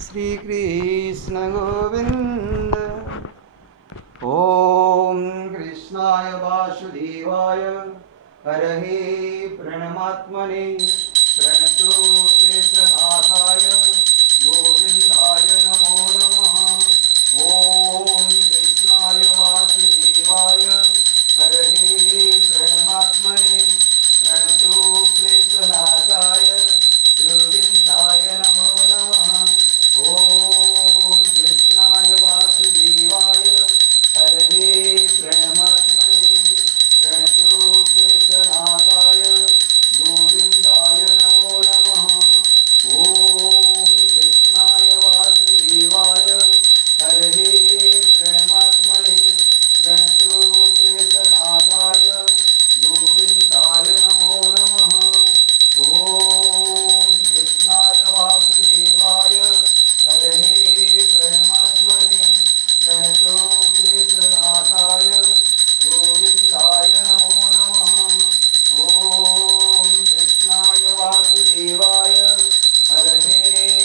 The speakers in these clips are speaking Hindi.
श्री कृष्ण गोविंद। ओम कृष्णाय वासुदेवाय हरहे प्रणमात्मने प्रणतो क्लेशनाथाय गोविंदाय नमो नमः। ओम कृष्णाय वासुदेवाय हरहे प्रणमात्मने प्रणतो क्लेशनाथाय गोविंदाय नमो नमः। ओम कृष्णाय वासुदेवाय हरहे प्रणमात्मने प्रणतो क्लेशनाथाय गोविंदाय नमो नमः। ओम कृष्णाय वासुदेवाय हरहे प्रणमात्मने प्रणतो क्लेशनाथाय गोविंदाय नमो नमः। ओम कृष्णाय वासुदेवाय हरहे प्रणमात्मने प्रणतो क्लेशनाथाय गोविंदाय नमो नमः। ओम कृष्णाय वासुदेवाय हरहे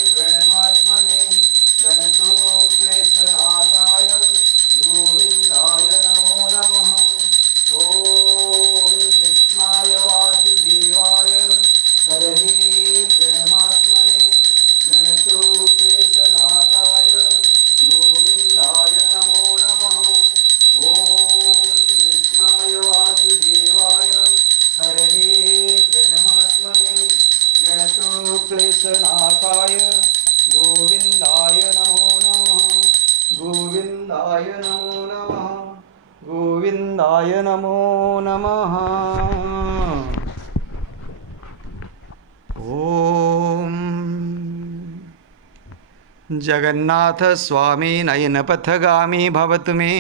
प्रणमात्मने प्रणतो क्लेशनाथाय गोविंदाय नमो नमः। ओम कृष्णाय वासुदेवाय हरहे प्रणमात्मने प्रणतो क्लेशनाथाय गोविंदाय नमो नमः। ओम कृष्णाय वासुदेवाय हरहे प्रणमात्मने प्रणतो क्लेशनाथाय गोविंदाय नमो नमः। गोविंदाय नमो नमः। गोविंदाय नमो नमः। ओम जगन्नाथ स्वामी नयनपथगामी भवतु मे।